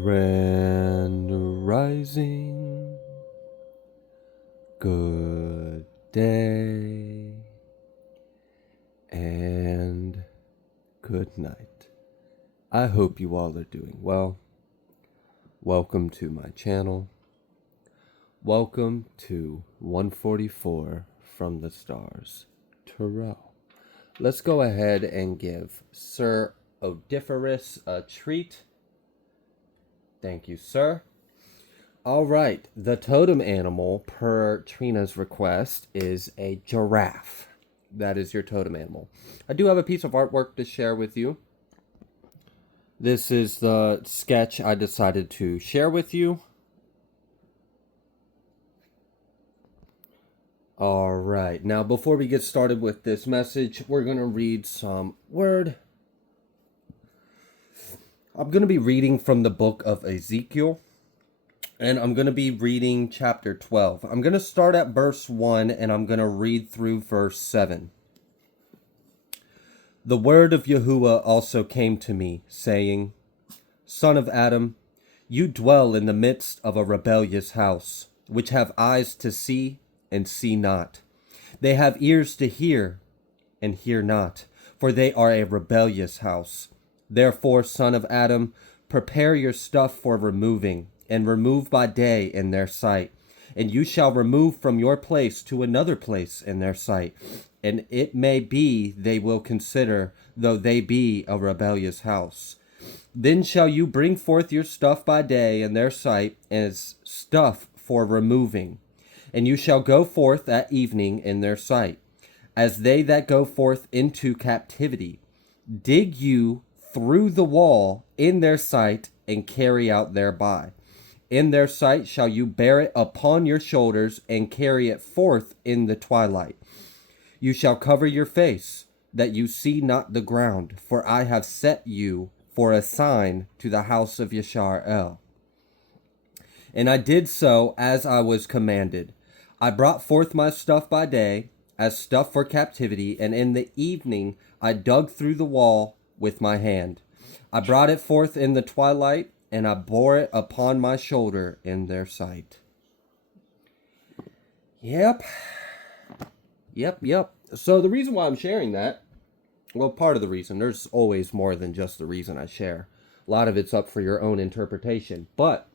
Grand Rising, good day, and good night. I hope you all are doing well. Welcome to my channel. Welcome to 144 from the Stars, Tarot. Let's go ahead and give Sir Odiferous a treat. Thank you, sir. All right, the totem animal, per Trina's request, is a giraffe. That is your totem animal. I do have a piece of artwork to share with you. This is the sketch I decided to share with you. All right, now before we get started with this message, we're going to read some word. I'm going to be reading from the book of Ezekiel, and I'm going to be reading chapter 12. I'm going to start at verse 1, and I'm going to read through verse 7. The word of Yahuwah also came to me, saying, Son of Adam, you dwell in the midst of a rebellious house, which have eyes to see and see not. They have ears to hear and hear not, for they are a rebellious house. Therefore, son of Adam, prepare your stuff for removing, and remove by day in their sight. And you shall remove from your place to another place in their sight. And it may be they will consider, though they be a rebellious house. Then shall you bring forth your stuff by day in their sight as stuff for removing. And you shall go forth at evening in their sight, as they that go forth into captivity. Dig you through the wall in their sight, and carry out thereby. In their sight shall you bear it upon your shoulders, and carry it forth in the twilight. You shall cover your face, that you see not the ground, for I have set you for a sign to the house of Yashar-el. And I did so as I was commanded. I brought forth my stuff by day, as stuff for captivity, and in the evening I dug through the wall with my hand. I brought it forth in the twilight, and I bore it upon my shoulder in their sight. Yep. So the reason why I'm sharing that, well, part of the reason, there's always more than just the reason I share. A lot of it's up for your own interpretation. But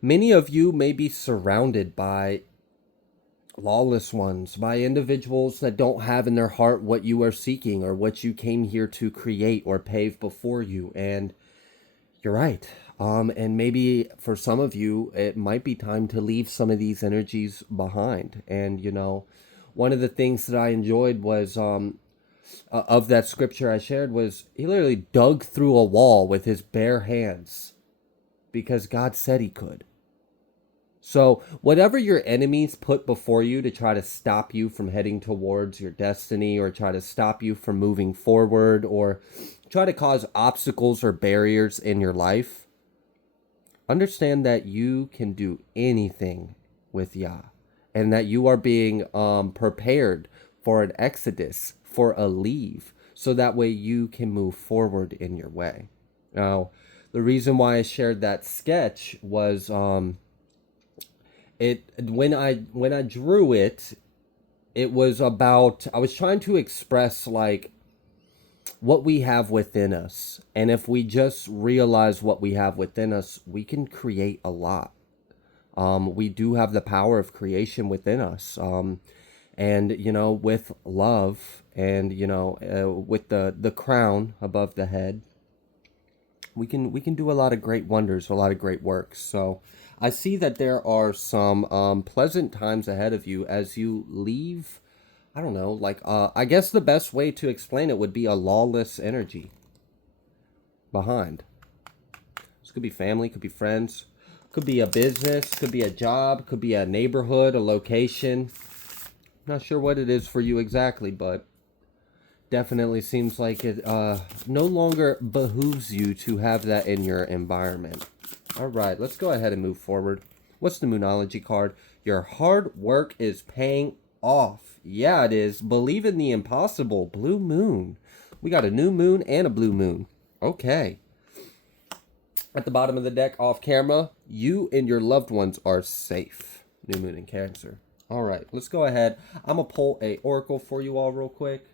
many of you may be surrounded by lawless ones, by individuals that don't have in their heart what you are seeking or what you came here to create or pave before you. And you're right. And maybe for some of you, it might be time to leave some of these energies behind. And, you know, one of the things that I enjoyed was, of that scripture I shared, was he literally dug through a wall with his bare hands because God said he could. So whatever your enemies put before you to try to stop you from heading towards your destiny, or try to stop you from moving forward, or try to cause obstacles or barriers in your life, understand that you can do anything with Yah, and that you are being prepared for an exodus, for a leave, so that way you can move forward in your way. Now, the reason why I shared that sketch was when I drew it, it was about, I was trying to express like what we have within us. And if we just realize what we have within us, we can create a lot. We do have the power of creation within us. And, you know, with love and, you know, with the crown above the head, we can do a lot of great wonders, a lot of great works. So I see that there are some pleasant times ahead of you as you leave. I don't know, like, I guess the best way to explain it would be a lawless energy behind. This could be family, could be friends, could be a business, could be a job, could be a neighborhood, a location. Not sure what it is for you exactly, but definitely seems like it no longer behooves you to have that in your environment. All right, let's go ahead and move forward. What's the Moonology card? Your hard work is paying off. Yeah, it is. Believe in the impossible. Blue moon. We got a new moon and a blue moon. Okay. at the bottom of the deck off camera, you and your loved ones are safe. New moon in Cancer. All right, let's go ahead. I'm going to pull a oracle for you all real quick.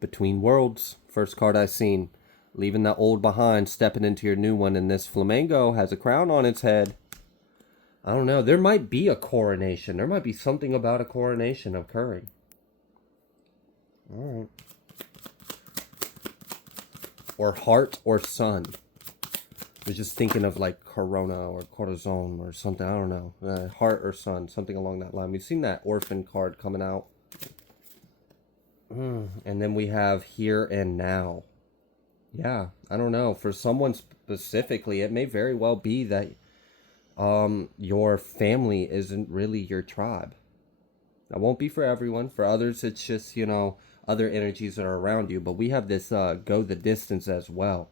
Between Worlds, first card I seen. Leaving that old behind, stepping into your new one, and this flamingo has a crown on its head. I don't know. There might be a coronation. There might be something about a coronation occurring. All right. Or heart or sun. I was just thinking of like Corona or Corazon or something. I don't know. Heart or sun, something along that line. We've seen that orphan card coming out. And then we have here and now. Yeah, I don't know. For someone specifically, it may very well be that your family isn't really your tribe. That won't be for everyone. For others, it's just, you know, other energies that are around you. But we have this go the distance as well.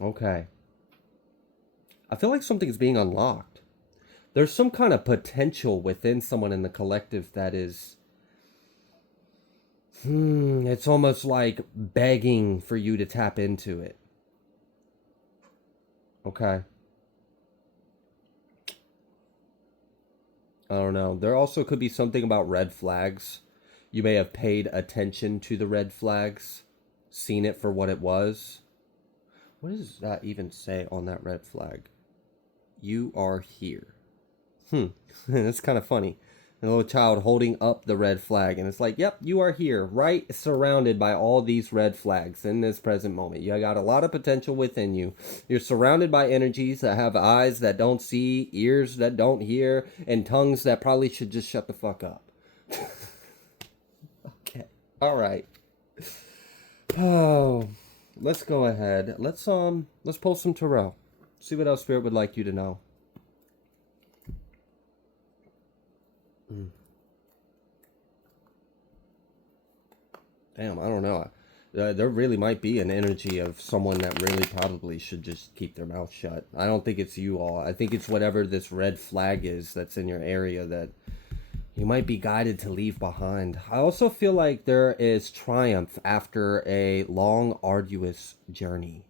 Okay. I feel like something's being unlocked. There's some kind of potential within someone in the collective that is... it's almost like begging for you to tap into it. Okay. I don't know. There also could be something about red flags. You may have paid attention to the red flags, seen it for what it was. What does that even say on that red flag? You are here. That's kind of funny. A little child holding up the red flag, and it's like, yep, you are here, right, surrounded by all these red flags in this present moment. You got a lot of potential within you. You're surrounded by energies that have eyes that don't see, ears that don't hear, and tongues that probably should just shut the fuck up. Okay, all right. Oh, let's go ahead. Let's pull some tarot. See what else Spirit would like you to know. Damn, I don't know. There really might be an energy of someone that really probably should just keep their mouth shut. I don't think it's you all. I think it's whatever this red flag is that's in your area that you might be guided to leave behind. I also feel like there is triumph after a long, arduous journey.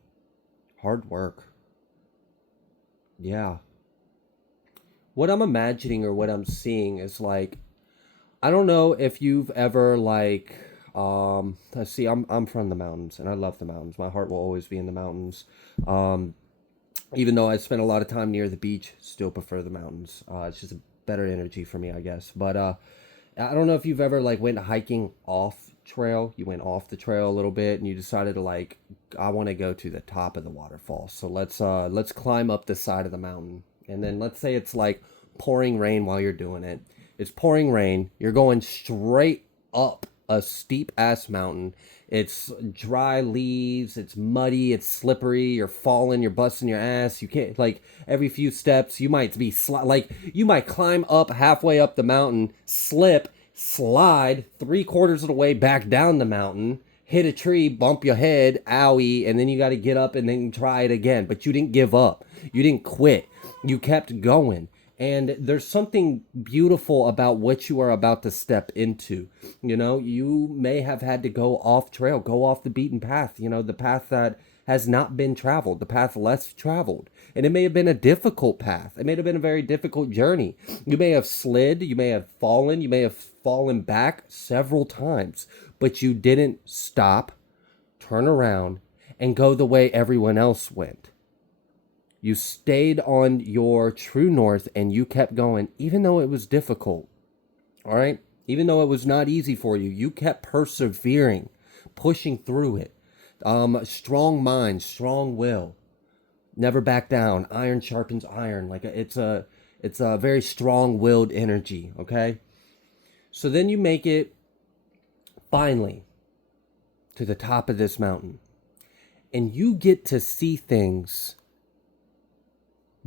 Hard work. Yeah. What I'm imagining or what I'm seeing is like, I don't know if you've ever like, let's see, I'm from the mountains and I love the mountains. My heart will always be in the mountains. Even though I spent a lot of time near the beach, still prefer the mountains. It's just a better energy for me, I guess. But I don't know if you've ever like went hiking off trail. You went off the trail a little bit and you decided to like, I want to go to the top of the waterfall. So let's climb up the side of the mountain. And then let's say it's like pouring rain while you're doing it. It's pouring rain. You're going straight up a steep ass mountain. It's dry leaves. It's muddy. It's slippery. You're falling. You're busting your ass. You can't, like, every few steps, you might be, you might climb up halfway up the mountain, slip, slide 3/4 of the way back down the mountain, hit a tree, bump your head, owie, and then you got to get up and then try it again. But you didn't give up. You didn't quit. You kept going. And there's something beautiful about what you are about to step into. You know, you may have had to go off trail, go off the beaten path, you know, the path that has not been traveled, the path less traveled. And it may have been a difficult path. It may have been a very difficult journey. You may have slid, you may have fallen back several times, but you didn't stop, turn around, and go the way everyone else went. You stayed on your true north and you kept going, even though it was difficult. All right? Even though it was not easy for you, you kept persevering, pushing through it. Strong mind, strong will. Never back down. Iron sharpens iron. Like it's a very strong-willed energy, okay? So then you make it finally to the top of this mountain. And you get to see things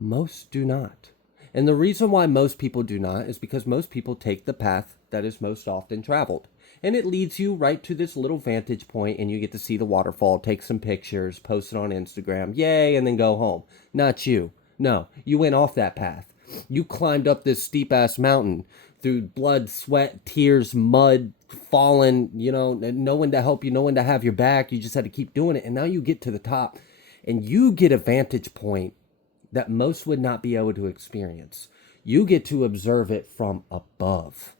most do not. And the reason why most people do not is because most people take the path that is most often traveled. And it leads you right to this little vantage point and you get to see the waterfall, take some pictures, post it on Instagram, yay, and then go home. Not you. No, you went off that path. You climbed up this steep ass mountain through blood, sweat, tears, mud, falling, no one to help you, no one to have your back. You just had to keep doing it. And now you get to the top and you get a vantage point that most would not be able to experience. You get to observe it from above.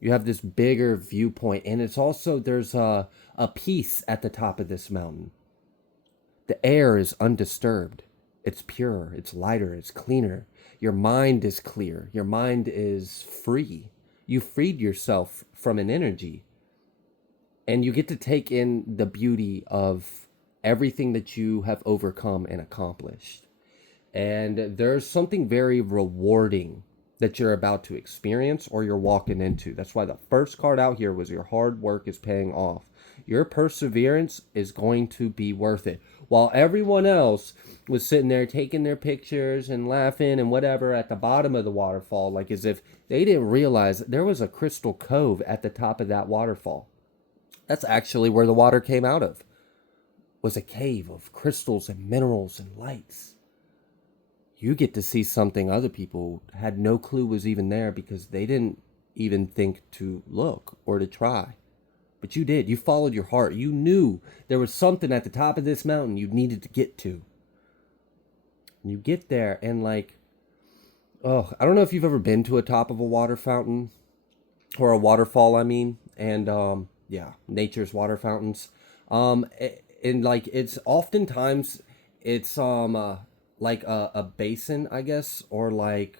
You have this bigger viewpoint, and it's also, there's a peace at the top of this mountain. The air is undisturbed. It's pure, it's lighter, it's cleaner. Your mind is clear. Your mind is free. You freed yourself from an energy. And you get to take in the beauty of everything that you have overcome and accomplished. And there's something very rewarding that you're about to experience or you're walking into. That's why the first card out here was your hard work is paying off. Your perseverance is going to be worth it. While everyone else was sitting there taking their pictures and laughing and whatever at the bottom of the waterfall, like as if they didn't realize there was a crystal cove at the top of that waterfall. That's actually where the water came out of. Was a cave of crystals and minerals and lights. You get to see something other people had no clue was even there because they didn't even think to look or to try. But you did. You followed your heart. You knew there was something at the top of this mountain you needed to get to. And you get there and I don't know if you've ever been to a top of a water fountain or a waterfall, and nature's water fountains. It's oftentimes it's like a basin, I guess, or like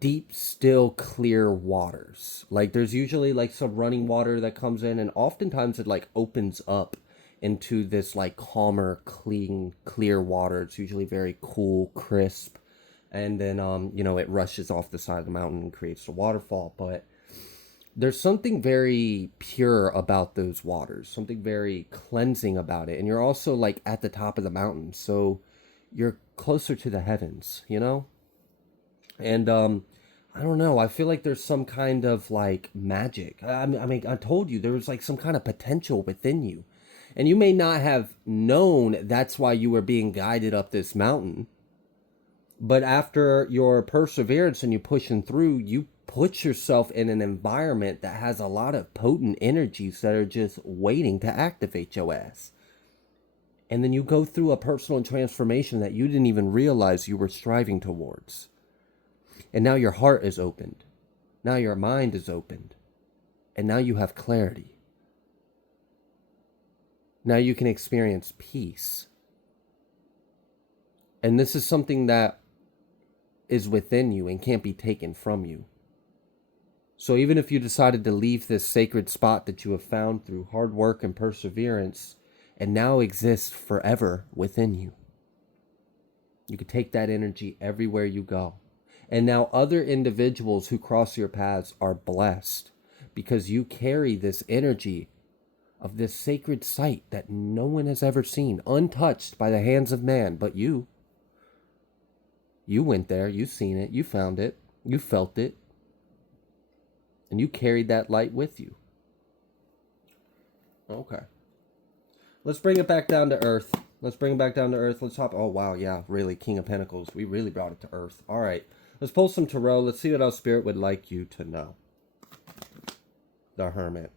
deep, still, clear waters. Like there's usually like some running water that comes in, and oftentimes it like opens up into this like calmer, clean, clear water. It's usually very cool, crisp, and then it rushes off the side of the mountain and creates a waterfall. But there's something very pure about those waters, something very cleansing about it. And you're also like at the top of the mountain, so you're closer to the heavens, And I don't know, I feel like there's some kind of like magic. I told you there was like some kind of potential within you. And you may not have known that's why you were being guided up this mountain. But after your perseverance and you pushing through, you put yourself in an environment that has a lot of potent energies that are just waiting to activate your ass. And then you go through a personal transformation that you didn't even realize you were striving towards. And now your heart is opened. Now your mind is opened. And now you have clarity. Now you can experience peace. And this is something that is within you and can't be taken from you. So even if you decided to leave this sacred spot that you have found through hard work and perseverance, and now exists forever within you, you could take that energy everywhere you go. And now other individuals who cross your paths are blessed because you carry this energy of this sacred site that no one has ever seen, untouched by the hands of man, but you. You went there, you seen it, you found it, you felt it, and you carried that light with you. Okay. Let's bring it back down to earth. Let's hop. Oh, wow. Yeah, really. King of Pentacles. We really brought it to earth. All right. Let's pull some tarot. Let's see what our spirit would like you to know. The Hermit.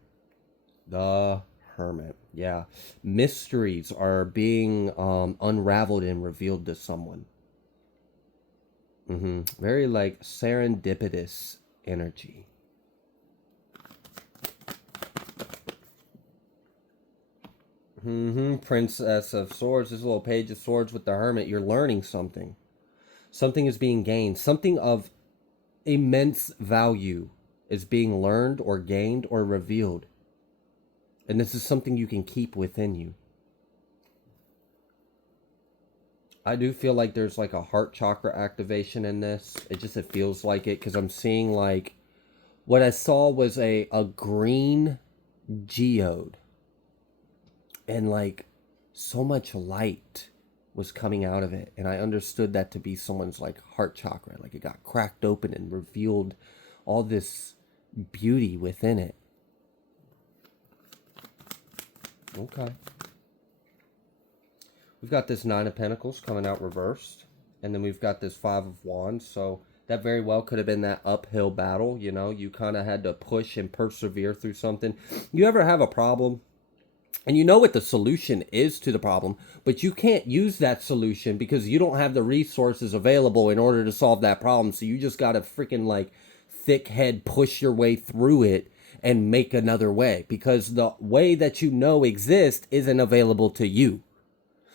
Yeah. Mysteries are being unraveled and revealed to someone. Very like serendipitous energy. Princess of Swords. This little Page of Swords with the Hermit. You're learning something. Something is being gained. Something of immense value is being learned or gained or revealed. And this is something you can keep within you. I do feel like there's like a heart chakra activation in this. It feels like it because I'm seeing like what I saw was a green geode. And like so much light was coming out of it. And I understood that to be someone's like heart chakra. Like it got cracked open and revealed all this beauty within it. Okay. We've got this Nine of Pentacles coming out reversed. And then we've got this Five of Wands. So that very well could have been that uphill battle. You know, you kind of had to push and persevere through something. You ever have a problem and you know what the solution is to the problem, but you can't use that solution because you don't have the resources available in order to solve that problem. So you just got to freaking like thick head push your way through it and make another way because the way that you know exists isn't available to you.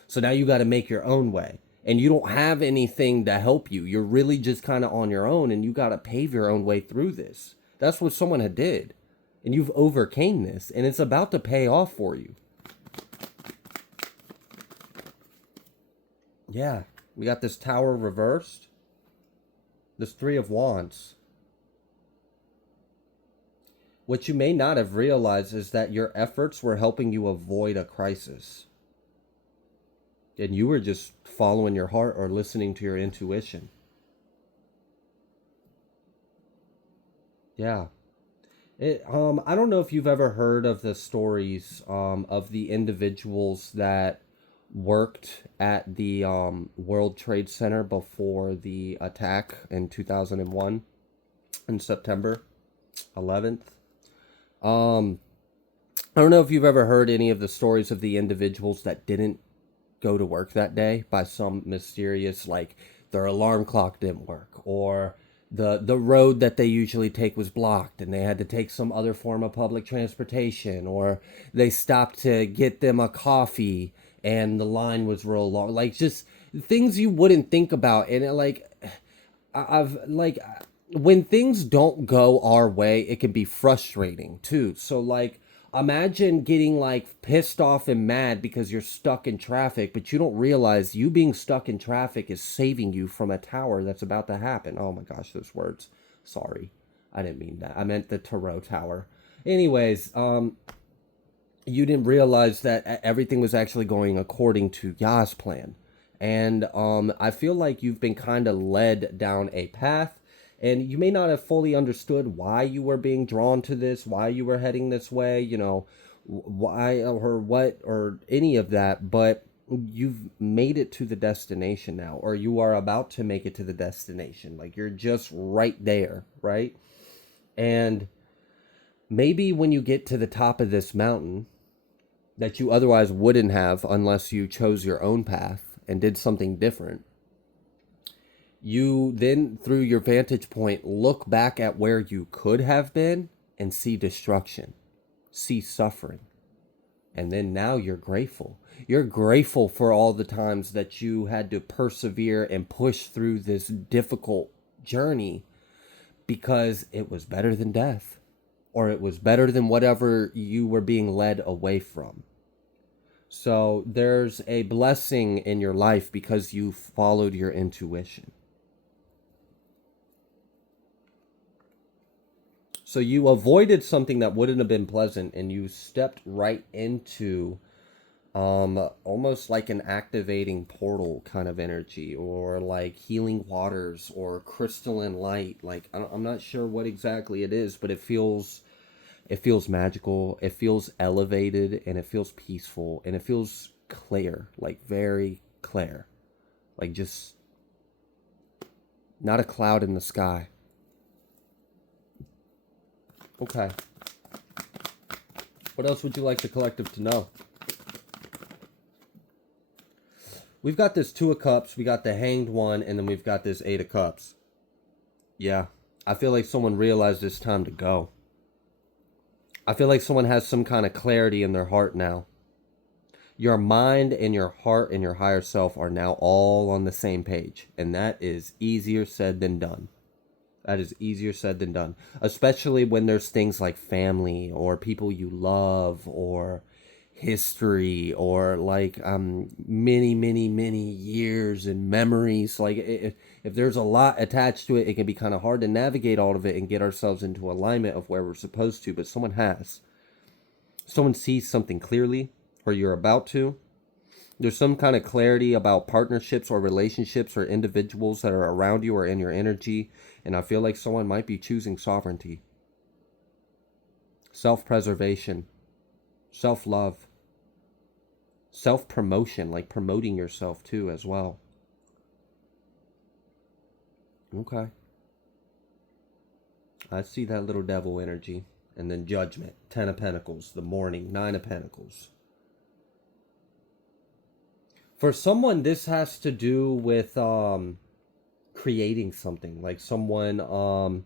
So now you got to make your own way. And you don't have anything to help you. You're really just kind of on your own and you got to pave your own way through this. That's what someone had did. And you've overcame this and it's about to pay off for you. Yeah, we got this Tower reversed. This Three of Wands. What you may not have realized is that your efforts were helping you avoid a crisis. And you were just following your heart or listening to your intuition. Yeah. I don't know if you've ever heard of the stories of the individuals that worked at the World Trade Center before the attack in 2001 in September 11th. I don't know if you've ever heard any of the stories of the individuals that didn't go to work that day by some mysterious, like their alarm clock didn't work or the road that they usually take was blocked and they had to take some other form of public transportation, or they stopped to get them a coffee and the line was real long, like just things you wouldn't think about. And I've like when things don't go our way, it can be frustrating too. So like imagine getting like pissed off and mad because you're stuck in traffic, but you don't realize you being stuck in traffic is saving you from a tower that's about to happen. Oh my gosh, those words. Sorry. I didn't mean that. I meant the Tarot Tower. Anyways, you didn't realize that everything was actually going according to Yah's plan. And I feel like you've been kind of led down a path and you may not have fully understood why you were being drawn to this, why you were heading this way, you know, why or what or any of that, but you've made it to the destination now, or you are about to make it to the destination. Like you're just right there, right? And maybe when you get to the top of this mountain that you otherwise wouldn't have unless you chose your own path and did something different, you then, through your vantage point, look back at where you could have been and see destruction, see suffering. And then now you're grateful. You're grateful for all the times that you had to persevere and push through this difficult journey because it was better than death, or it was better than whatever you were being led away from. So there's a blessing in your life because you followed your intuition. So you avoided something that wouldn't have been pleasant and you stepped right into almost like an activating portal kind of energy, or like healing waters or crystalline light. Like I'm not sure what exactly it is, but it feels magical, it feels elevated, and it feels peaceful, and it feels clear, like very clear. Like just not a cloud in the sky. Okay. What else would you like the collective to know? We've got this Two of Cups, we got the Hanged One, and then we've got this Eight of Cups. Yeah. I feel like someone realized it's time to go. I feel like someone has some kind of clarity in their heart now. Your mind and your heart and your higher self are now all on the same page. And that is easier said than done. That is easier said than done. Especially when there's things like family or people you love or history or like many years and memories. Like if there's a lot attached to it, it can be kind of hard to navigate all of it and get ourselves into alignment of where we're supposed to. But someone has. Someone sees something clearly, or you're about to. There's some kind of clarity about partnerships or relationships or individuals that are around you or in your energy. And I feel like someone might be choosing sovereignty, self-preservation, self-love, self-promotion, like promoting yourself too as well. Okay. I see that little devil energy. And then judgment. 10 of Pentacles. The morning. 9 of Pentacles. For someone, this has to do with creating something. Like someone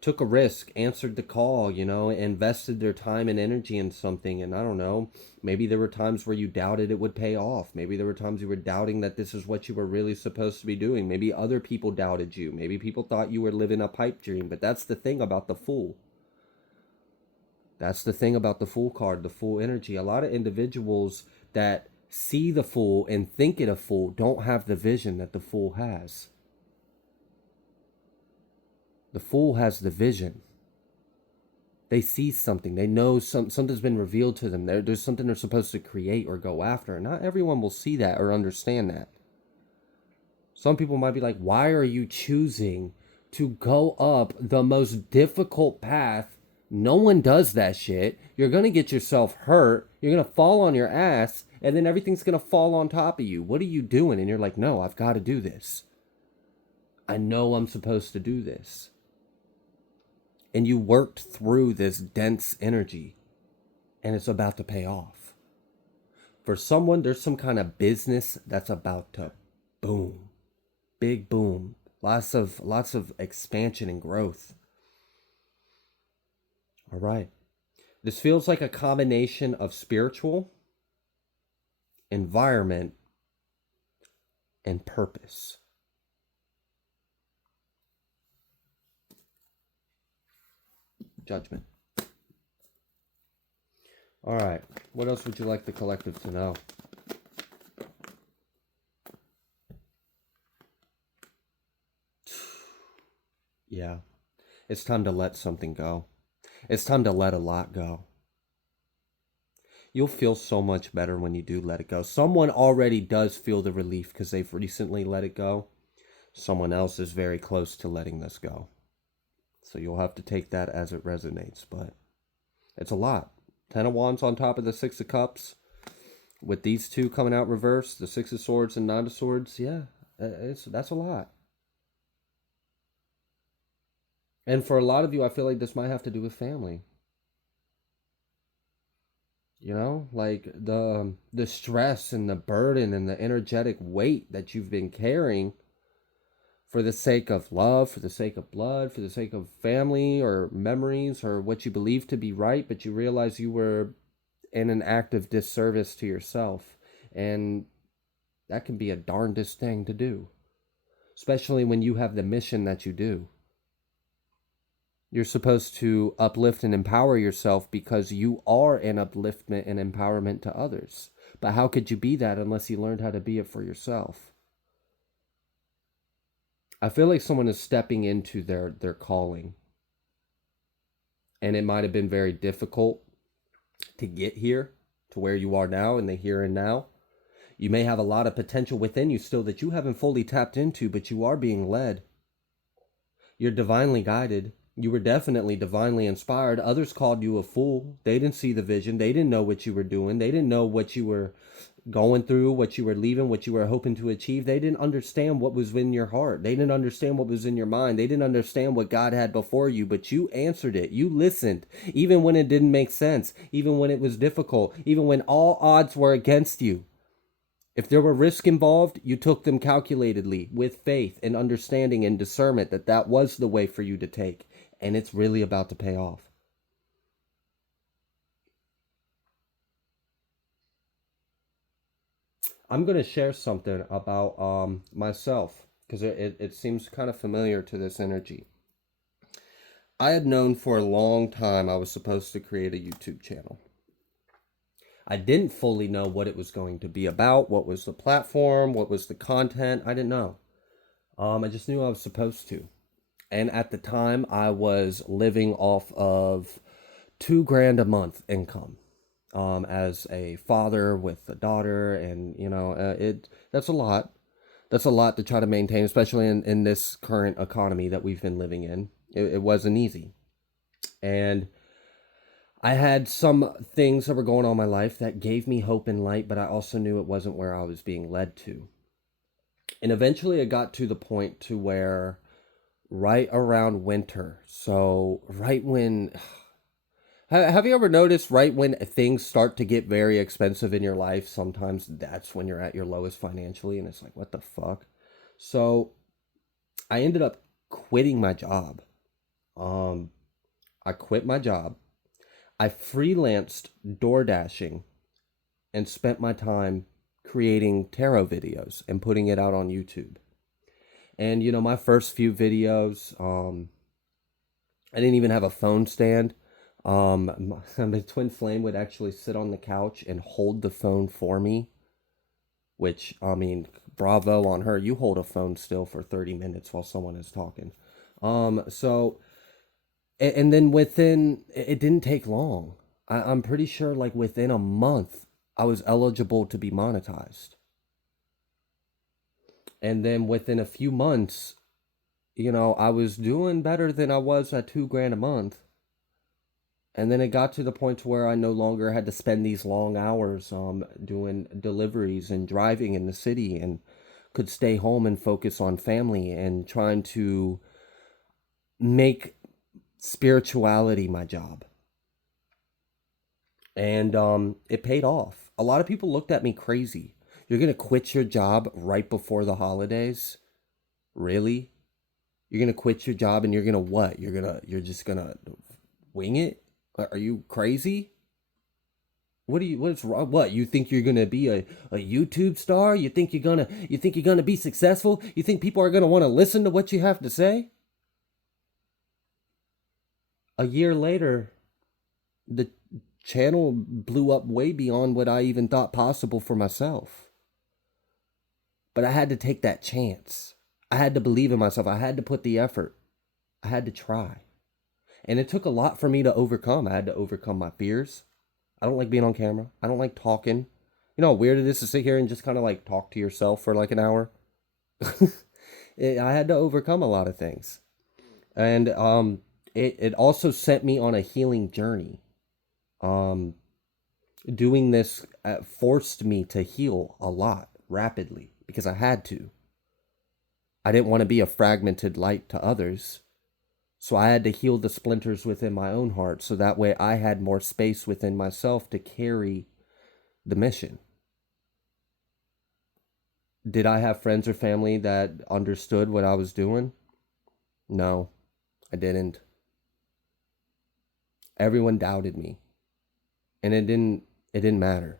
took a risk, answered the call, invested their time and energy in something. And I don't know, maybe there were times where you doubted it would pay off. Maybe there were times you were doubting that this is what you were really supposed to be doing. Maybe other people doubted you. Maybe people thought you were living a pipe dream. But that's the thing about the Fool. That's the thing about the Fool card, the Fool energy. A lot of individuals that see the Fool and think it a fool don't have the vision that the Fool has. The Fool has the vision. They see something. They know something's been revealed to them. There's something they're supposed to create or go after. And not everyone will see that or understand that. Some people might be like, why are you choosing to go up the most difficult path? No one does that shit. You're going to get yourself hurt. You're going to fall on your ass. And then everything's going to fall on top of you. What are you doing? And you're like, no, I've got to do this. I know I'm supposed to do this. And you worked through this dense energy, and it's about to pay off. For someone, there's some kind of business that's about to boom. Big boom. Lots of expansion and growth. All right. This feels like a combination of spiritual, environment, and purpose. Judgment. All right. What else would you like the collective to know? Yeah. It's time to let something go. It's time to let a lot go. You'll feel so much better when you do let it go. Someone already does feel the relief because they've recently let it go. Someone else is very close to letting this go. So you'll have to take that as it resonates, but it's a lot. 10 of Wands on top of the 6 of Cups. With these two coming out reversed, the 6 of Swords and 9 of Swords, yeah, that's a lot. And for a lot of you, I feel like this might have to do with family. Like the stress and the burden and the energetic weight that you've been carrying for the sake of love, for the sake of blood, for the sake of family or memories or what you believe to be right, but you realize you were in an act of disservice to yourself. And that can be a darndest thing to do, especially when you have the mission that you do. You're supposed to uplift and empower yourself because you are an upliftment and empowerment to others. But how could you be that unless you learned how to be it for yourself? I feel like someone is stepping into their calling. And it might have been very difficult to get here to where you are now in the here and now. You may have a lot of potential within you still that you haven't fully tapped into, but you are being led. You're divinely guided. You were definitely divinely inspired. Others called you a fool. They didn't see the vision. They didn't know what you were doing. They didn't know what you were going through, what you were leaving, what you were hoping to achieve. They didn't understand what was in your heart. They didn't understand what was in your mind. They didn't understand what God had before you, but you answered it. You listened, even when it didn't make sense, even when it was difficult, even when all odds were against you. If there were risk involved, you took them calculatedly with faith and understanding and discernment that that was the way for you to take. And it's really about to pay off. I'm going to share something about myself because it seems kind of familiar to this energy. I had known for a long time I was supposed to create a YouTube channel. I didn't fully know what it was going to be about, what was the platform, what was the content. I didn't know. I just knew I was supposed to. And at the time, I was living off of $2,000 a month income. As a father with a daughter, and that's a lot. That's a lot to try to maintain, especially in this current economy that we've been living in. It wasn't easy. And I had some things that were going on in my life that gave me hope and light, but I also knew it wasn't where I was being led to. And eventually it got to the point to where right around winter. So, right when. Have you ever noticed right when things start to get very expensive in your life, sometimes that's when you're at your lowest financially, and it's like, what the fuck? So, I ended up quitting my job. Um, I quit my job. I freelanced door dashing and spent my time creating tarot videos and putting it out on YouTube. And my first few videos, I didn't even have a phone stand. My twin flame would actually sit on the couch and hold the phone for me, which, I mean, bravo on her. You hold a phone still for 30 minutes while someone is talking. So, and then it didn't take long. I'm pretty sure like within a month, I was eligible to be monetized. And then within a few months, I was doing better than I was at 2 grand a month. And then it got to the point where I no longer had to spend these long hours doing deliveries and driving in the city, and could stay home and focus on family and trying to make spirituality my job. And it paid off. A lot of people looked at me crazy. You're going to quit your job right before the holidays? Really? You're going to quit your job and you're going to what? You're just going to wing it? Are you crazy? What's wrong? What, you think you're gonna be a YouTube star? You think you're gonna be successful? You think people are gonna want to listen to what you have to say? A year later, the channel blew up way beyond what I even thought possible for myself. But I had to take that chance. I had to believe in myself. I had to put the effort. I had to try. And it took a lot for me to overcome. I had to overcome my fears. I don't like being on camera. I don't like talking. You know how weird it is to sit here and just kind of like talk to yourself for like an hour? I had to overcome a lot of things. And it also sent me on a healing journey. Um, Doing this forced me to heal a lot rapidly because I had to. I didn't want to be a fragmented light to others. So I had to heal the splinters within my own heart so that way I had more space within myself to carry the mission. Did I have friends or family that understood what I was doing? No, I didn't. Everyone doubted me, and it didn't matter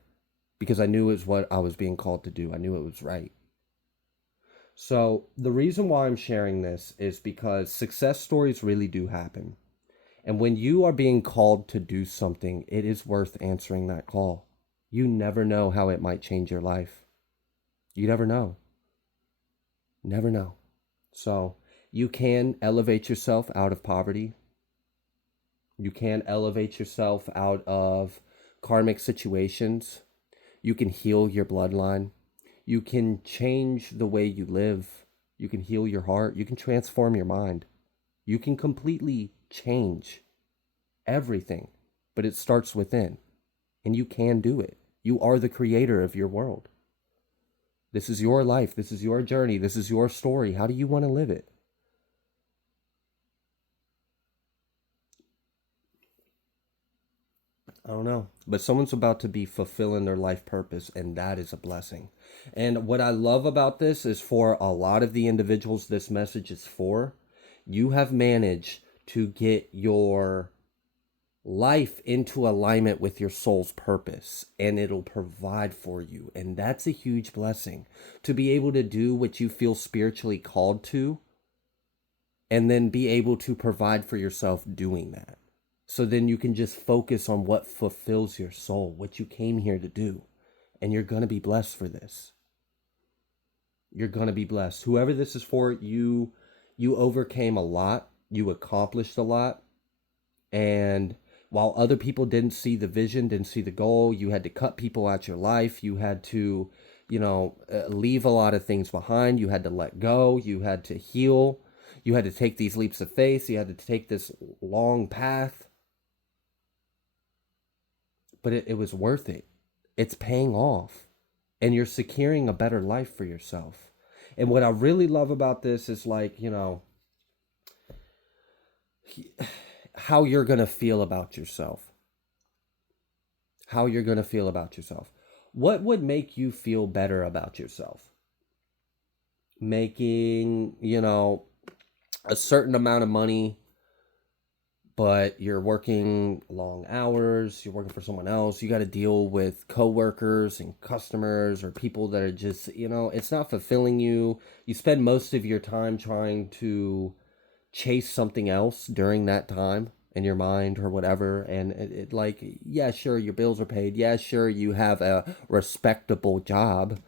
because I knew it was what I was being called to do. I knew it was right. So, the reason why I'm sharing this is because success stories really do happen. And when you are being called to do something, it is worth answering that call. You never know how it might change your life. You never know. Never know. So, you can elevate yourself out of poverty. You can elevate yourself out of karmic situations. You can heal your bloodline. You can change the way you live. You can heal your heart. You can transform your mind. You can completely change everything, but it starts within, and you can do it. You are the creator of your world. This is your life. This is your journey. This is your story. How do you want to live it? I don't know. But someone's about to be fulfilling their life purpose, and that is a blessing. And what I love about this is for a lot of the individuals this message is for, you have managed to get your life into alignment with your soul's purpose, and it'll provide for you. And that's a huge blessing to be able to do what you feel spiritually called to, and then be able to provide for yourself doing that. So then you can just focus on what fulfills your soul, what you came here to do. And you're going to be blessed for this. You're going to be blessed. Whoever this is for, you overcame a lot. You accomplished a lot. And while other people didn't see the vision, didn't see the goal, you had to cut people out your life. You had to, leave a lot of things behind. You had to let go. You had to heal. You had to take these leaps of faith. You had to take this long path. But it was worth it. It's paying off. And you're securing a better life for yourself. And what I really love about this is like, how you're going to feel about yourself. How you're going to feel about yourself. What would make you feel better about yourself? Making, a certain amount of money, but you're working long hours, you're working for someone else, you got to deal with coworkers and customers or people that are just, it's not fulfilling you. You spend most of your time trying to chase something else during that time in your mind or whatever. And it like, yeah, sure, your bills are paid. Yeah, sure, you have a respectable job.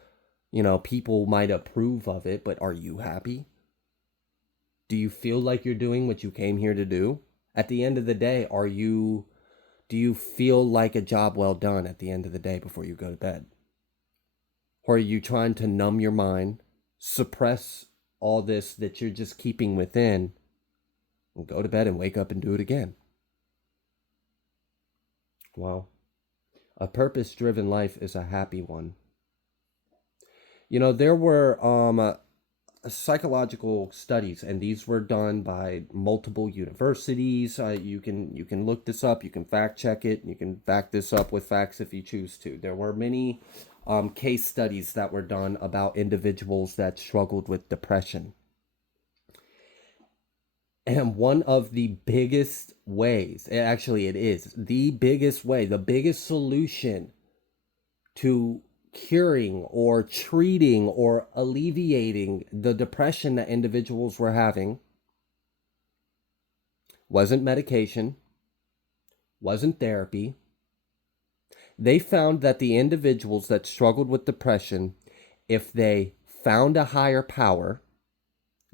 People might approve of it, but are you happy? Do you feel like you're doing what you came here to do? At the end of the day, do you feel like a job well done at the end of the day before you go to bed? Or are you trying to numb your mind, suppress all this that you're just keeping within, and go to bed and wake up and do it again? Well, a purpose-driven life is a happy one. There were psychological studies, and these were done by multiple universities. You can look this up. You can fact check it. You can back this up with facts if you choose to. There were many case studies that were done about individuals that struggled with depression. And one of the biggest ways, actually it is the biggest way, the biggest solution to curing or treating or alleviating the depression that individuals were having wasn't medication, wasn't therapy. They found that the individuals that struggled with depression, if they found a higher power,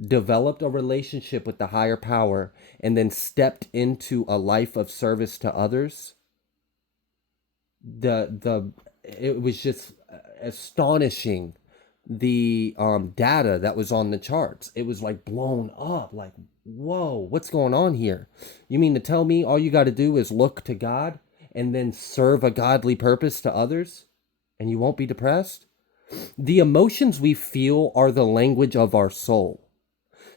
developed a relationship with the higher power, and then stepped into a life of service to others, it was just astonishing, the data that was on the charts. It was like blown up, like, whoa, what's going on here? You mean to tell me all you got to do is look to God and then serve a godly purpose to others and you won't be depressed? The emotions we feel are the language of our soul.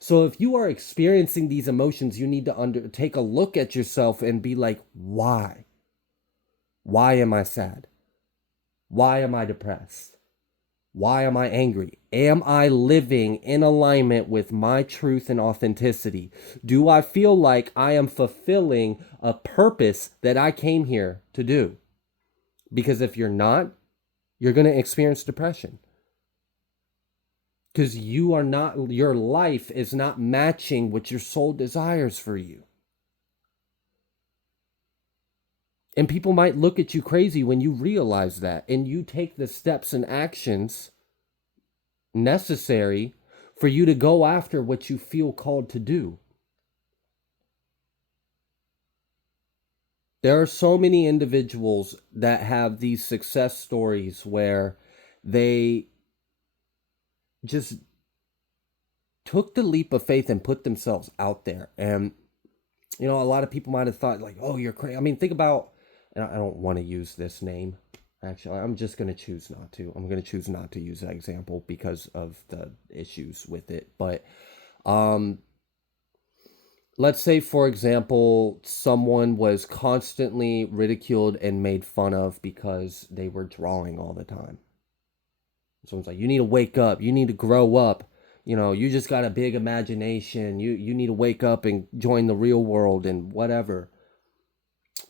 So if you are experiencing these emotions, you need to take a look at yourself and be like, why? Why am I sad? Why am I depressed? Why am I angry? Am I living in alignment with my truth and authenticity? Do I feel like I am fulfilling a purpose that I came here to do? Because if you're not, you're going to experience depression. Because your life is not matching what your soul desires for you. And people might look at you crazy when you realize that, and you take the steps and actions necessary for you to go after what you feel called to do. There are so many individuals that have these success stories where they just took the leap of faith and put themselves out there. And, a lot of people might have thought like, oh, you're crazy. I mean, think about, and I don't want to use this name. Actually, I'm just going to choose not to. I'm going to choose not to use that example because of the issues with it. But let's say, for example, someone was constantly ridiculed and made fun of because they were drawing all the time. Someone's like, you need to wake up. You need to grow up. You just got a big imagination. You need to wake up and join the real world and whatever.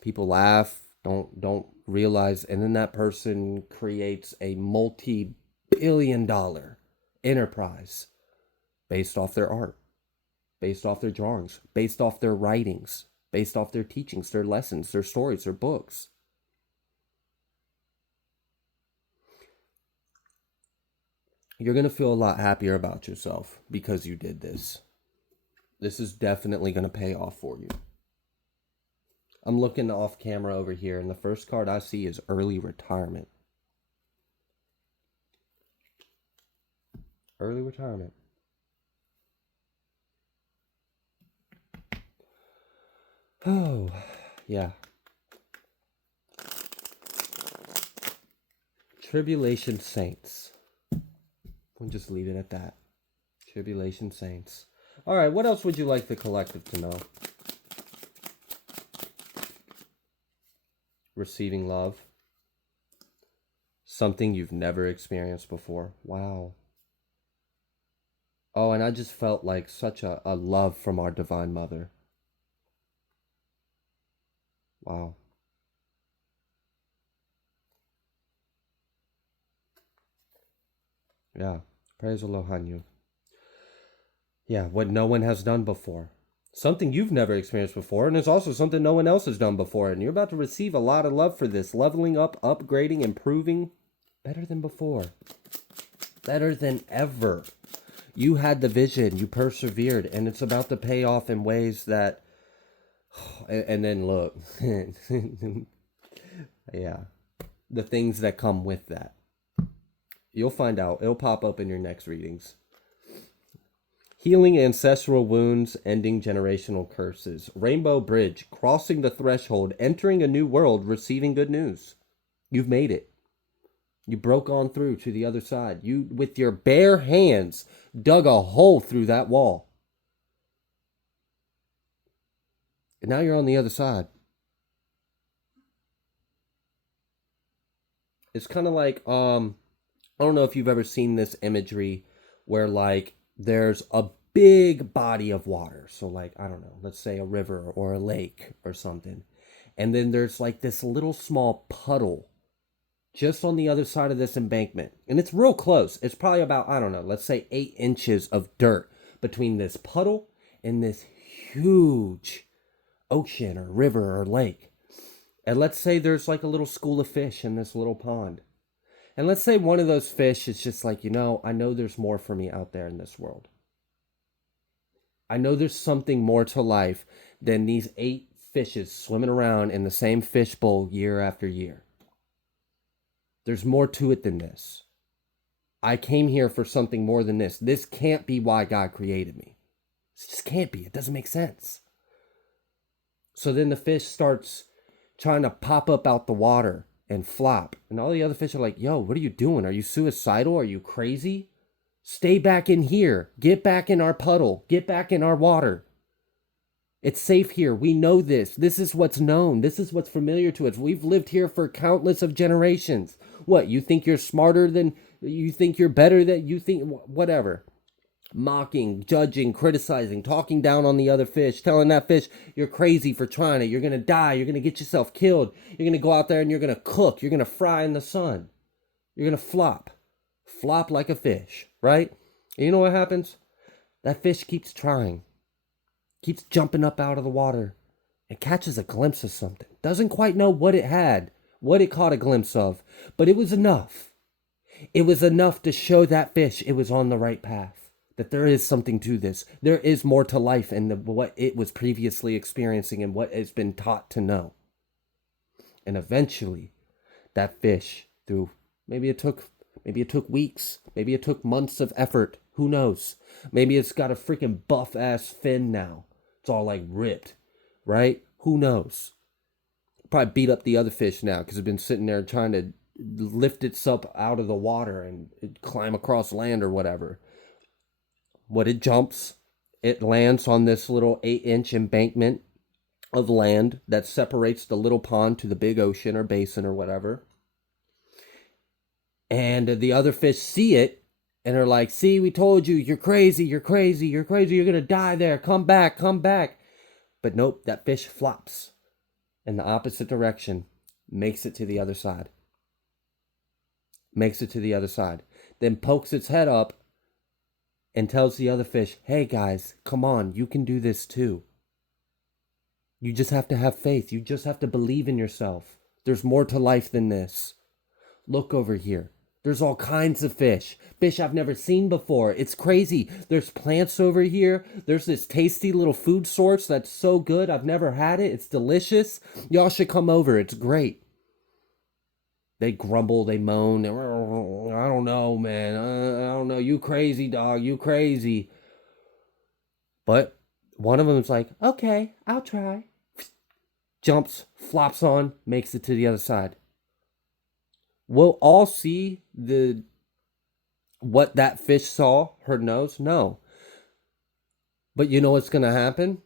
People laugh, don't realize, and then that person creates a multi-billion-dollar enterprise based off their art, based off their drawings, based off their writings, based off their teachings, their lessons, their stories, their books. You're going to feel a lot happier about yourself because you did this. This is definitely going to pay off for you. I'm looking off camera over here, and the first card I see is early retirement. Early retirement. Oh, yeah. Tribulation saints. We'll just leave it at that. Tribulation saints. All right, what else would you like the collective to know? receiving love. Something you've never experienced before. Wow. Oh, and I just felt like such a love from our Divine Mother. Wow. Yeah. Praise Elohanyu. Yeah, what no one has done before. Something you've never experienced before, and it's also something no one else has done before. And you're about to receive a lot of love for this. Leveling up, upgrading, improving. Better than before. Better than ever. You had the vision. You persevered. And it's about to pay off in ways that... And then look. Yeah. The things that come with that. You'll find out. It'll pop up in your next readings. Healing ancestral wounds, ending generational curses. Rainbow Bridge, crossing the threshold, entering a new world, receiving good news. You've made it. You broke on through to the other side. You, with your bare hands, dug a hole through that wall. And now you're on the other side. It's kind of like, I don't know if you've ever seen this imagery where, like, there's a big body of water. So, like, I don't know, let's say a river or a lake or something. And then there's, like, this little small puddle just on the other side of this embankment. And it's real close. It's probably about, I don't know, let's say 8 inches of dirt between this puddle and this huge ocean or river or lake. And let's say there's like a little school of fish in this little pond. And let's say one of those fish is just like, I know there's more for me out there in this world. I know there's something more to life than these 8 fishes swimming around in the same fishbowl year after year. There's more to it than this. I came here for something more than this. This can't be why God created me. It just can't be. It doesn't make sense. So then the fish starts trying to pop up out the water and flop. And all the other fish are like, yo, what are you doing? Are you suicidal? Are you crazy? Stay back in here. Get back in our puddle. Get back in our water. It's safe here. We know this. This is what's known. This is what's familiar to us. We've lived here for countless of generations. What, you think you're smarter than, you think you're better than, you think, whatever. Mocking, judging, criticizing, talking down on the other fish, telling that fish, you're crazy for trying it. You're going to die. You're going to get yourself killed. You're going to go out there and you're going to cook. You're going to fry in the sun. You're going to flop. Flop like a fish, right? And you know what happens? That fish keeps trying. Keeps jumping up out of the water. It catches a glimpse of something. Doesn't quite know what it had, what it caught a glimpse of, but it was enough. It was enough to show that fish it was on the right path, that there is something to this. There is more to life than what it was previously experiencing and what it's been taught to know. And eventually, that fish, through, maybe it took weeks, maybe it took months of effort, who knows? Maybe it's got a freaking buff-ass fin now. It's all like ripped, right? Who knows? Probably beat up the other fish now because it's been sitting there trying to lift itself out of the water and climb across land or whatever. What it jumps, it lands on this little 8-inch embankment of land that separates the little pond to the big ocean or basin or whatever. And the other fish see it and are like, see, we told you, you're crazy, you're crazy, you're crazy, you're going to die there, come back, come back. But nope, that fish flops in the opposite direction, makes it to the other side. Makes it to the other side. Then pokes its head up and tells the other fish, hey guys, come on, you can do this too. You just have to have faith. You just have to believe in yourself. There's more to life than this. Look over here. There's all kinds of fish. Fish I've never seen before. It's crazy. There's plants over here. There's this tasty little food source that's so good. I've never had it. It's delicious. Y'all should come over. It's great. They grumble. They moan. I don't know, man. I don't know. You crazy, dog. You crazy. But one of them's like, okay, I'll try. Jumps, flops on, makes it to the other side. We'll all see what that fish saw, her nose? No. But you know what's going to happen?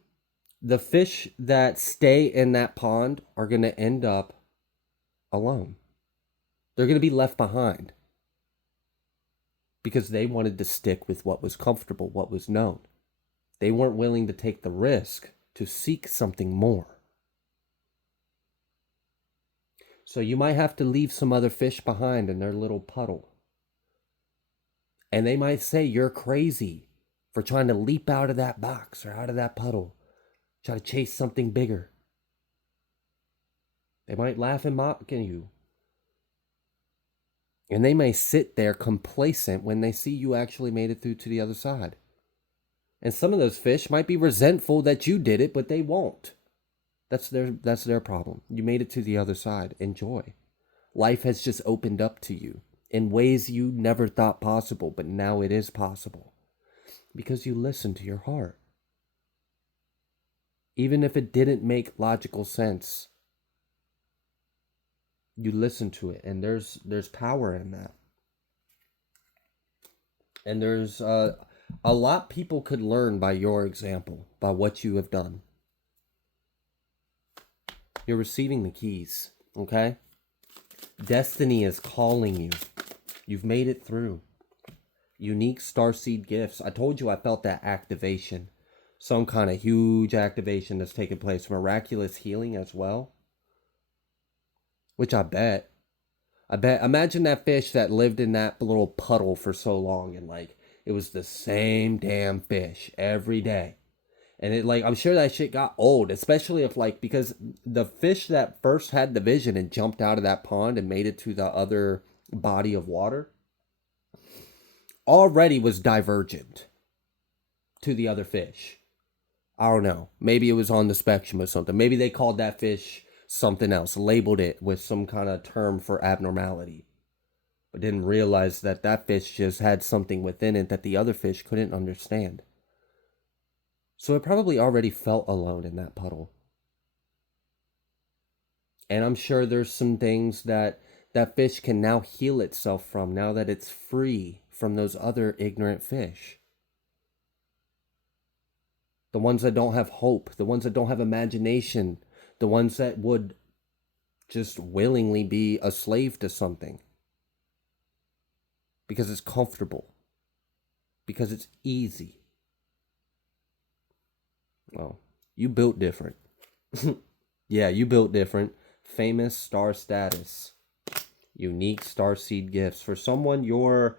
The fish that stay in that pond are going to end up alone. They're going to be left behind because they wanted to stick with what was comfortable, what was known. They weren't willing to take the risk to seek something more. So you might have to leave some other fish behind in their little puddle. And they might say you're crazy for trying to leap out of that box or out of that puddle, try to chase something bigger. They might laugh and mock at you. And they may sit there complacent when they see you actually made it through to the other side. And some of those fish might be resentful that you did it, but they won't. That's their problem. You made it to the other side. Enjoy. Life has just opened up to you in ways you never thought possible, but now it is possible because you listened to your heart. Even if it didn't make logical sense, you listen to it, and there's power in that. And there's a lot people could learn by your example, by what you have done. You're receiving the keys, okay? Destiny is calling you. You've made it through. Unique starseed gifts. I told you I felt that activation. Some kind of huge activation that's taking place. Miraculous healing as well. Which I bet. Imagine that fish that lived in that little puddle for so long, and like it was the same damn fish every day. And it I'm sure that shit got old, especially if because the fish that first had the vision and jumped out of that pond and made it to the other body of water already was divergent to the other fish. I don't know. Maybe it was on the spectrum or something. Maybe they called that fish something else, labeled it with some kind of term for abnormality, but didn't realize that that fish just had something within it that the other fish couldn't understand. So it probably already felt alone in that puddle. And I'm sure there's some things that that fish can now heal itself from, now that it's free from those other ignorant fish. The ones that don't have hope, the ones that don't have imagination, the ones that would just willingly be a slave to something. Because it's comfortable. Because it's easy. Well, you built different. Yeah, you built different. Famous star status. Unique starseed gifts. For someone, your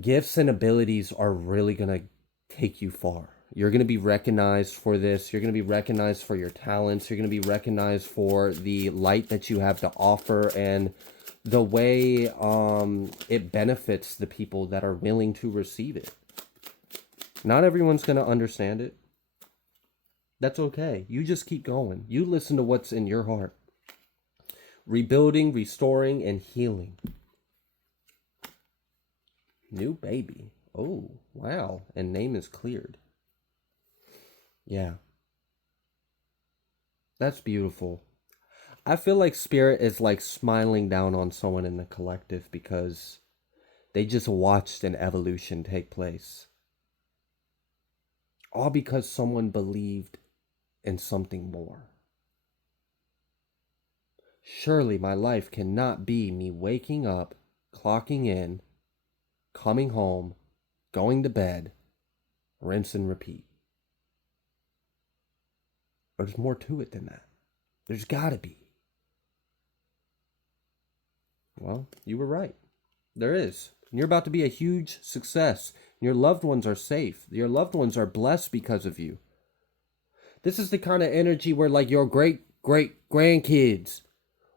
gifts and abilities are really going to take you far. You're going to be recognized for this. You're going to be recognized for your talents. You're going to be recognized for the light that you have to offer and the way it benefits the people that are willing to receive it. Not everyone's going to understand it. That's okay. You just keep going. You listen to what's in your heart. Rebuilding, restoring, and healing. New baby. Oh, wow. And name is cleared. Yeah. That's beautiful. I feel like spirit is smiling down on someone in the collective because they just watched an evolution take place. All because someone believed in something more. Surely my life cannot be me waking up, clocking in, coming home, going to bed, rinse and repeat. There's more to it than that. There's gotta be. Well, you were right. There is. You're about to be a huge success. Your loved ones are safe. Your loved ones are blessed because of you. This is the kind of energy where your great-great-grandkids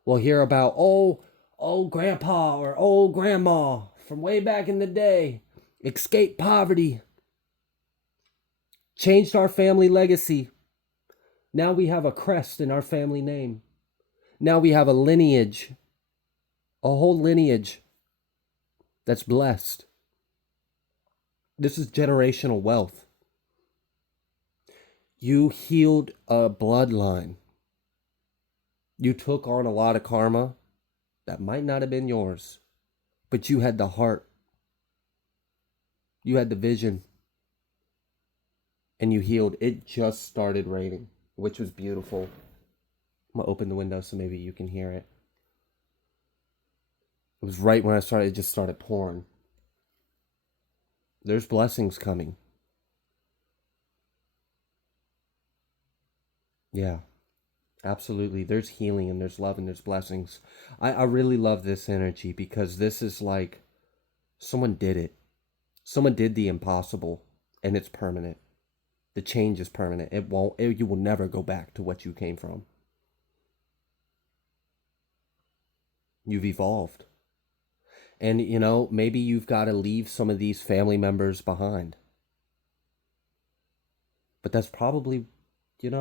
will hear about, old grandpa or old grandma from way back in the day. Escaped poverty. Changed our family legacy. Now we have a crest in our family name. Now we have a lineage. A whole lineage that's blessed. This is generational wealth. You healed a bloodline. You took on a lot of karma that might not have been yours, but you had the heart. You had the vision. And you healed. It just started raining, which was beautiful. I'm going to open the window so maybe you can hear it. It was right when it just started pouring. There's blessings coming. Yeah, absolutely. There's healing and there's love and there's blessings. I really love this energy because this is like someone did it. Someone did the impossible and it's permanent. The change is permanent. You will never go back to what you came from. You've evolved. And, maybe you've got to leave some of these family members behind. But that's probably, it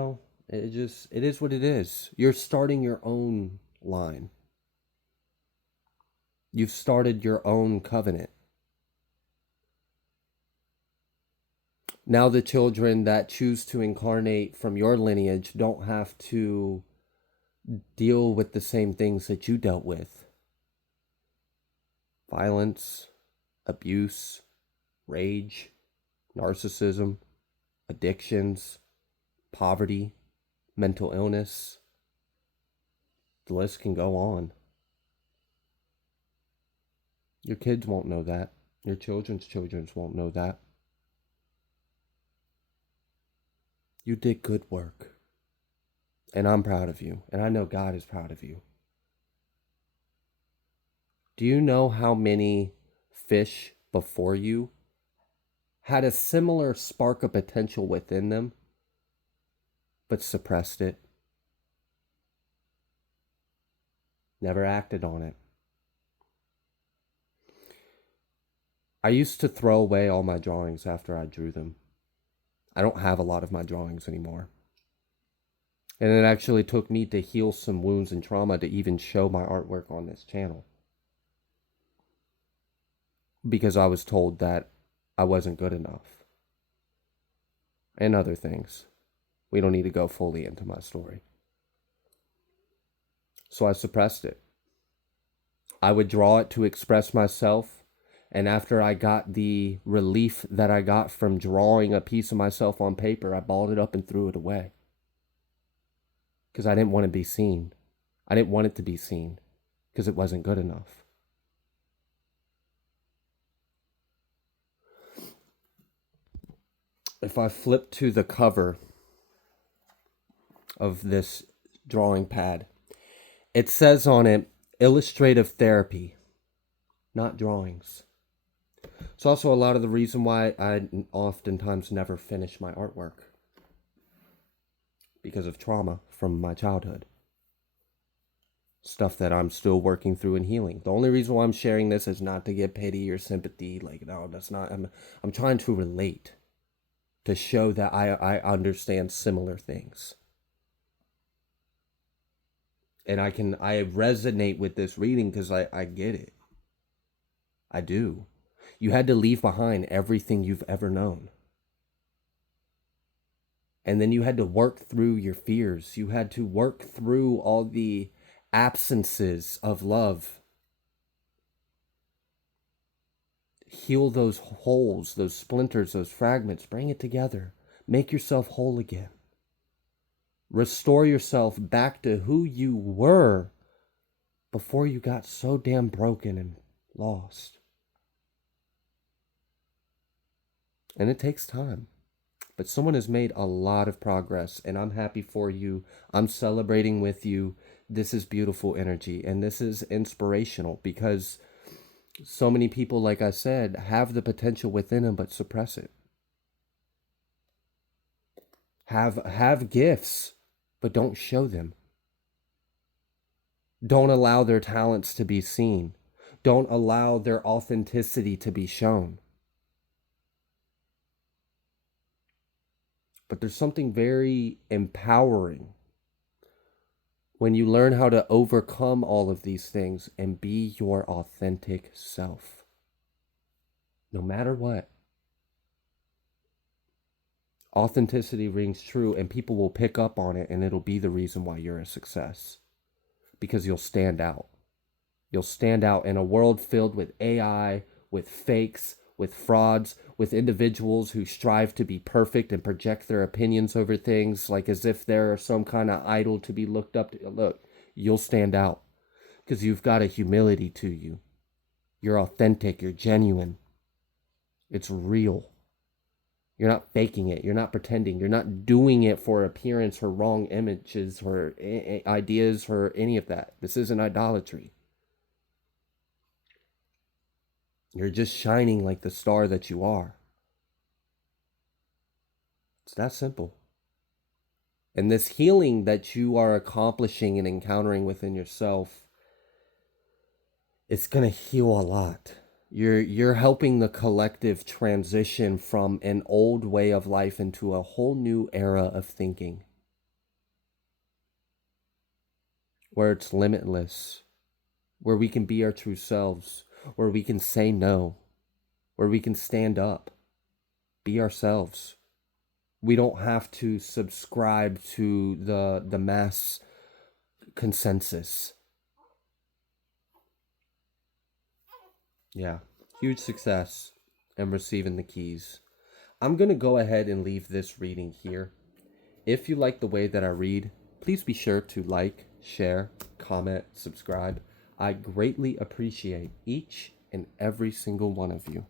is what it is. You're starting your own line. You've started your own covenant. Now the children that choose to incarnate from your lineage don't have to deal with the same things that you dealt with. Violence, abuse, rage, narcissism, addictions, poverty, mental illness. The list can go on. Your kids won't know that. Your children's won't know that. You did good work. And I'm proud of you. And I know God is proud of you. Do you know how many fish before you had a similar spark of potential within them, but suppressed it? Never acted on it. I used to throw away all my drawings after I drew them. I don't have a lot of my drawings anymore. And it actually took me to heal some wounds and trauma to even show my artwork on this channel. Because I was told that I wasn't good enough. And other things. We don't need to go fully into my story. So I suppressed it. I would draw it to express myself. And after I got the relief that I got from drawing a piece of myself on paper, I balled it up and threw it away. Because I didn't want to be seen. I didn't want it to be seen. Because it wasn't good enough. If I flip to the cover of this drawing pad, it says on it, illustrative therapy, not drawings. It's also a lot of the reason why I oftentimes never finish my artwork. Because of trauma from my childhood. Stuff that I'm still working through and healing. The only reason why I'm sharing this is not to get pity or sympathy. No, that's not. I'm trying to relate. To show that I understand similar things. And I resonate with this reading because I get it. I do. You had to leave behind everything you've ever known. And then you had to work through your fears. You had to work through all the absences of love. Heal those holes, those splinters, those fragments. Bring it together. Make yourself whole again. Restore yourself back to who you were before you got so damn broken and lost. And it takes time. But someone has made a lot of progress, and I'm happy for you. I'm celebrating with you. This is beautiful energy, and this is inspirational because so many people, like I said, have the potential within them but suppress it. Have gifts, but don't show them. Don't allow their talents to be seen. Don't allow their authenticity to be shown. But there's something very empowering when you learn how to overcome all of these things and be your authentic self. No matter what. Authenticity rings true and people will pick up on it and it'll be the reason why you're a success. Because you'll stand out. You'll stand out in a world filled with AI, with fakes, with frauds, with individuals who strive to be perfect and project their opinions over things like as if they're some kind of idol to be looked up to. Look, you'll stand out because you've got a humility to you. You're authentic, you're genuine. It's real. You're not faking it. You're not pretending. You're not doing it for appearance or wrong images or ideas or any of that. This isn't idolatry. You're just shining like the star that you are. It's that simple. And this healing that you are accomplishing and encountering within yourself, it's going to heal a lot. You're helping the collective transition from an old way of life into a whole new era of thinking where it's limitless, where we can be our true selves, where we can say no, where we can stand up, be ourselves. We don't have to subscribe to the mass consensus. Yeah, huge success and receiving the keys. I'm going to go ahead and leave this reading here. If you like the way that I read, please be sure to like, share, comment, subscribe. I greatly appreciate each and every single one of you.